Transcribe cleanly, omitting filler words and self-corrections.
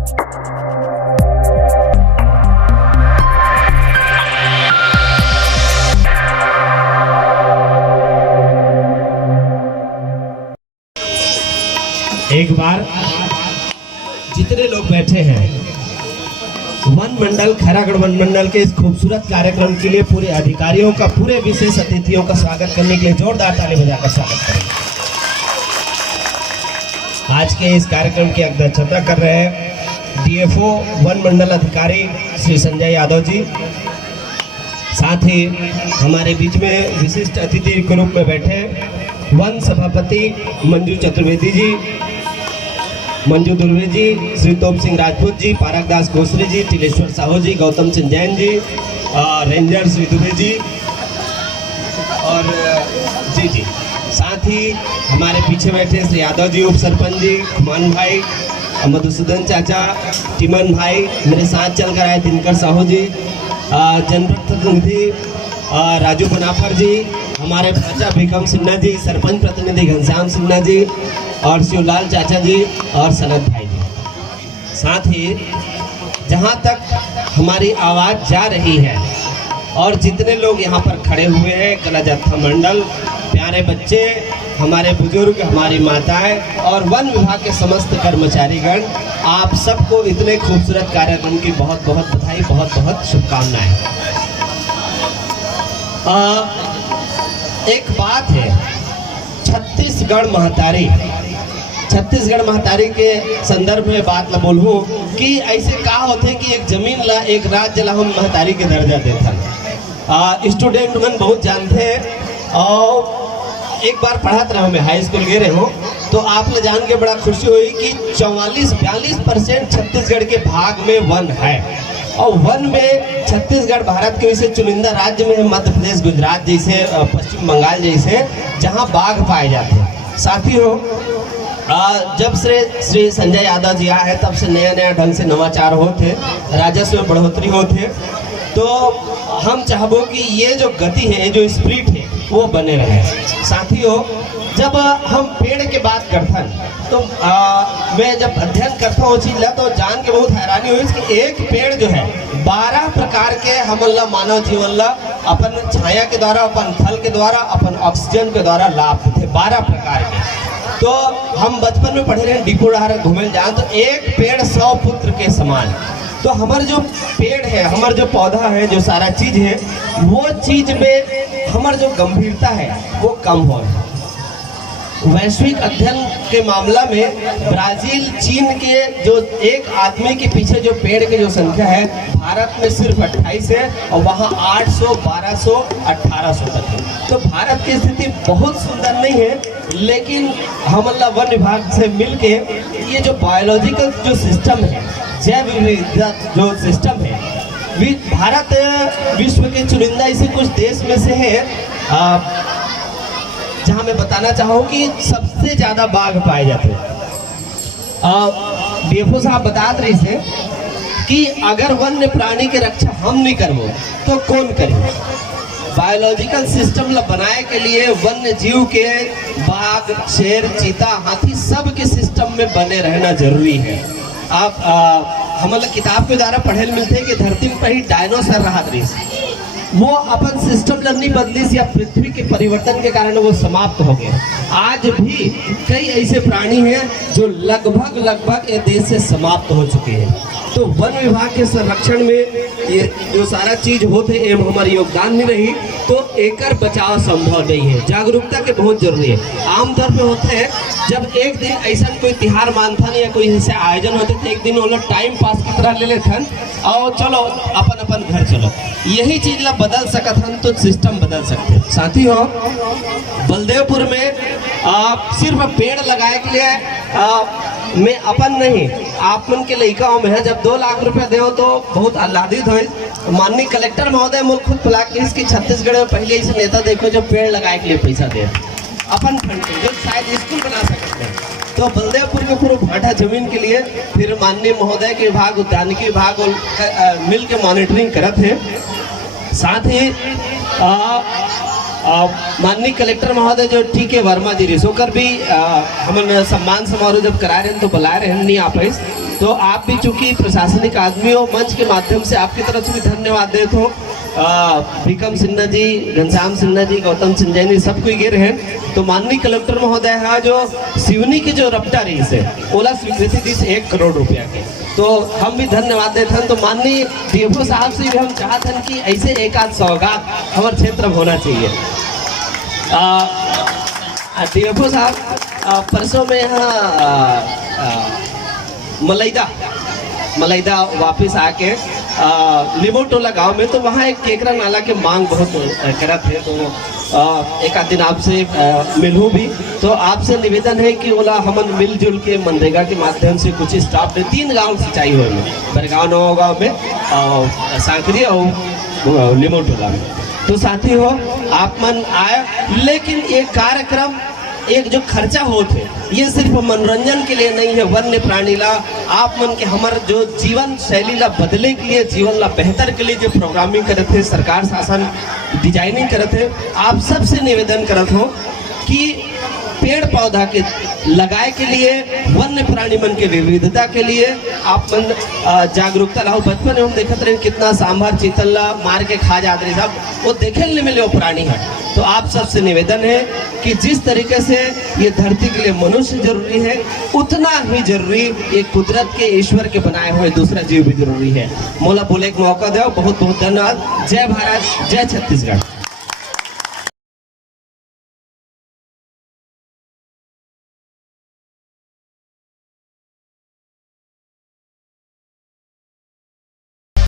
एक बार जितने लोग बैठे हैं वन मंडल खैरागढ़ वन मंडल के इस खूबसूरत कार्यक्रम के लिए पूरे अधिकारियों का, पूरे विशेष अतिथियों का स्वागत करने के लिए जोरदार ताली बजाकर स्वागत करें। आज के इस कार्यक्रम की अध्यक्षता कर रहे हैं डीएफओ वन मंडल अधिकारी श्री संजय यादव जी। साथ ही हमारे बीच में विशिष्ट अतिथि के रूप में बैठे वन सभापति मंजू चतुर्वेदी जी, मंजू दुर्वे जी, श्री तोप सिंह राजपूत जी, पारक दास घोसरे जी, टिलेश्वर साहू जी, गौतम सिंह जैन जी, रेंजर श्री दुबे जी और जी। साथ ही हमारे पीछे बैठे श्री यादव जी, उप सरपंच जी, खुमान भाई, मधुसूदन चाचा, टिमन भाई, मेरे साथ चल कर आए दिनकर साहू जी, जनप्रतिनिधि राजू बनाफर जी, हमारे भाचा भिकम सिन्हा जी, सरपंच प्रतिनिधि घनश्याम सिन्हा जी और शिवलाल चाचा जी और सनत भाई जी। साथ ही जहाँ तक हमारी आवाज़ जा रही है और जितने लोग यहाँ पर खड़े हुए हैं, कला जत्था मंडल, प्यारे बच्चे, हमारे बुजुर्ग, हमारी माताएं और वन विभाग के समस्त कर्मचारीगण, आप सबको इतने खूबसूरत कार्यक्रम की बहुत बहुत बधाई, बहुत बहुत शुभकामनाएं। एक बात है, छत्तीसगढ़ महतारी के संदर्भ में बात ला बोलूँ कि ऐसे का होते कि एक जमीन ला, एक राज्य ला हम महतारी के दर्जा देता। स्टूडेंट मन बहुत जानते हैं और एक बार पढ़ात रहा मैं, हाई स्कूल गए रहे हो तो आप लोग जान के बड़ा खुशी हुई कि 44-42% छत्तीसगढ़ के भाग में वन है। और वन में छत्तीसगढ़ भारत के वैसे चुनिंदा राज्य में मध्य प्रदेश, गुजरात जैसे, पश्चिम बंगाल जैसे, जहां बाघ पाए जाते हैं। साथियों, जब से श्री संजय यादव जी आए तब से नया नया ढंग से नवाचार होते, राजस्व में बढ़ोतरी होते, तो हम चाहबो कि ये जो गति है, जो स्पिरिट है वो बने रहे। साथियों, जब हम पेड़ के बात करते तो मैं जब अध्ययन करता हूँ चीज ला तो जान के बहुत हैरानी हुई कि एक पेड़ जो है 12 प्रकार के हमला मानव जीवन ला अपन छाया के द्वारा, अपन फल के द्वारा, अपन ऑक्सीजन के द्वारा लाभ देते, 12 प्रकार के। तो हम बचपन में पढ़े रहे डिपो डहार घूमे जाए तो एक पेड़ 100 पुत्र के समान। तो हमारे जो पेड़ है, हमारा जो पौधा है, जो सारा चीज है, वो चीज में हमारा जो गंभीरता है वो कम हो रहा है। वैश्विक अध्ययन के मामला में ब्राजील, चीन के जो एक आदमी के पीछे जो पेड़ की जो संख्या है, भारत में सिर्फ 28 है और वहाँ 800, 1200, 1800 तक है। तो भारत की स्थिति बहुत सुंदर नहीं है, लेकिन हमला वन विभाग से मिलके ये जो बायोलॉजिकल जो सिस्टम है, जैव विविधता जो सिस्टम है, भारत विश्व के चुनिंदा ऐसे कुछ देश में से है जहां मैं बताना चाहूँ कि सबसे ज्यादा बाघ पाए जाते हैं। डीएफओ साहब बता रहे थे कि अगर वन्य प्राणी की रक्षा हम नहीं करबो तो कौन करे। बायोलॉजिकल सिस्टम ला बनाए के लिए वन्य जीव के बाघ, शेर, चीता, हाथी सब के सिस्टम में बने रहना जरूरी है। आप हमारे किताब के द्वारा पढ़े मिलते हैं कि धरती पर ही डायनासोर रहा रही, वो अपन सिस्टम जब नहीं बदली या पृथ्वी के परिवर्तन के कारण वो समाप्त हो गए। आज भी कई ऐसे प्राणी हैं जो लगभग ये देश से समाप्त हो चुके हैं। तो वन विभाग के संरक्षण में ये जो सारा चीज होते एवं हमारी योगदान नहीं रही तो एकर बचाव संभव नहीं है। जागरूकता के बहुत जरूरी है। आमतौर पे होते हैं जब एक दिन ऐसा कोई त्योहार मानता नहीं या कोई ऐसे आयोजन होते थे, एक दिन वो लोग टाइम पास की तरह ले लेते हैं और चलो अपन घर चलो। यही चीज ला बदल सकत हन तो सिस्टम बदल सकते। साथी हो, बलदेवपुर में सिर्फ पेड़ लगाए के लिए मैं अपन नहीं, आप मन के लड़का हूँ मैं, जब 2 लाख रुपया दे तो बहुत आह्लादित हो। माननीय कलेक्टर महोदय मुल्क खुद ब्लॉक की छत्तीसगढ़ में पहले ऐसे नेता देखो जो पेड़ लगाए के लिए पैसा दे अपन फंड जो शायद स्कूल बना सकते हैं। तो बलदेवपुर के पूरे भाटा जमीन के लिए फिर माननीय महोदय के विभाग, उद्यानिकी विभाग मिल के मॉनिटरिंग करते हैं। साथ ही माननीय कलेक्टर महोदय जो टी के वर्मा जी रिसोकर भी हम सम्मान समारोह जब करा रहे हैं तो बुला रहे हैं, नहीं आप तो आप भी चूंकि प्रशासनिक आदमी हो, मंच के माध्यम से आपकी तरफ से भी धन्यवाद देते हो। भीकम सिन्हा जी, घनश्याम सिन्हा जी, गौतम सिंह जी सब कोई गिर हैं। तो माननीय कलेक्टर महोदय है जो सिवनी की जो रपटा रही से ओला स्वीकृति दी 1 करोड़ रुपया के, तो हम भी धन्यवाद देते हैं। तो माननीय डीएफओ साहब से भी हम चाहते हैं कि ऐसे एक आध सौगात हमारे क्षेत्र में होना चाहिए। डीएफओ साहब परसों में यहाँ मलैदा वापस आके लिमोटोला गांव में, तो वहाँ एक केकरा नाला के मांग बहुत करत है। तो एक आध दिन आपसे मिलूँ भी, तो आपसे निवेदन है कि ओला हमन मिलजुल के मनरेगा के माध्यम से कुछ स्टाफ ने 3 गांव सिंचाई हो में, बरगांव नवा गाँव में, सांकरी और लिमोटोला में। तो साथी हो आप मन आए, लेकिन ये कार्यक्रम एक जो खर्चा होते ये सिर्फ मनोरंजन के लिए नहीं है। वन्य प्राणी ला आप मन के हमार जो जीवन शैली ला बदले के लिए, जीवन ला बेहतर के लिए जो प्रोग्रामिंग करते हैं, सरकार शासन डिजाइनिंग करते हैं, आप सबसे निवेदन करते हो कि पेड़ पौधा के लगाए के लिए, वन्य प्राणी मन के विविधता के लिए आप मन जागरूकता लाओ। बचपन में हम देखते रहे कितना सांभर चीतल मार के खा जाते रहे, सब वो देखे नहीं मिले वो प्राणी है। तो आप सबसे निवेदन है कि जिस तरीके से ये धरती के लिए मनुष्य जरूरी है, उतना ही जरूरी ये कुदरत के ईश्वर के बनाए हुए दूसरा जीव भी जरूरी है। मोला बोले एक मौका दो, बहुत बहुत धन्यवाद। जय भारत, जय छत्तीसगढ़।